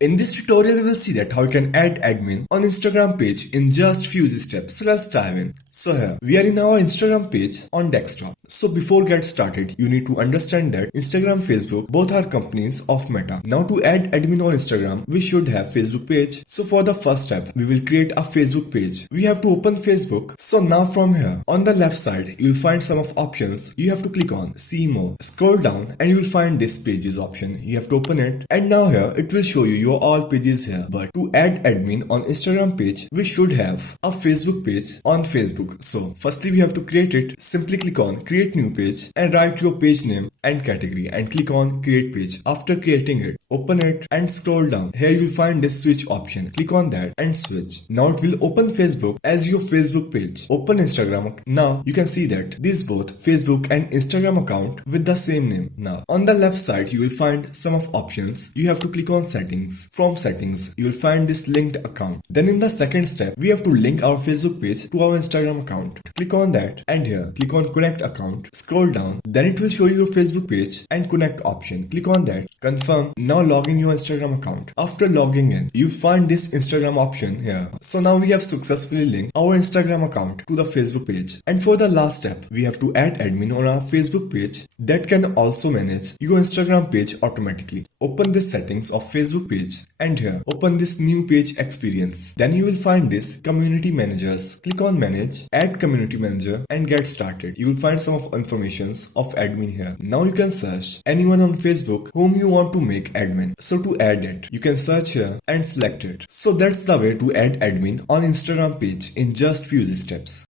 In this tutorial, we will see that how you can add admin on Instagram page in just few steps. So let's dive in. So here, we are in our Instagram page on desktop. So before get started, you need to understand that Instagram, Facebook, both are companies of Meta. Now to add admin on Instagram, we should have Facebook page. So for the first step, we will create a Facebook page. We have to open Facebook. So now from here, on the left side, you will find some of options. You have to click on see more. Scroll down and you will find this pages option. You have to open it. And now here, it will show you your all pages here. But to add admin on Instagram page, we should have a Facebook page on Facebook. So firstly, we have to create it. Simply click on create new page and write your page name and category and click on create page. After creating it, open it and scroll down. Here you will find this switch option. Click on that and switch. Now it will open Facebook as your Facebook page. Open Instagram. Now you can see that these both Facebook and Instagram account with the same name. Now on the left side, you will find some of options. You have to click on settings. From settings, you will find this linked account. Then in the second step, we have to link our Facebook page to our Instagram account. Click on that and here click on connect account. Scroll down. Then it will show you your Facebook page and connect option. Click on that. Confirm. Now log in your Instagram account. After logging in, you find this Instagram option here. So now we have successfully linked our Instagram account to the Facebook page. And for the last step, we have to add admin on our Facebook page that can also manage your Instagram page automatically. Open this settings of Facebook page and here open this new page experience. Then you will find this community managers. Click on manage, add community manager and get started. You will find some of informations of admin here. Now you can search anyone on Facebook whom you want to make admin. So to add it, you can search here and select it. So that's the way to add admin on Instagram page in just few steps.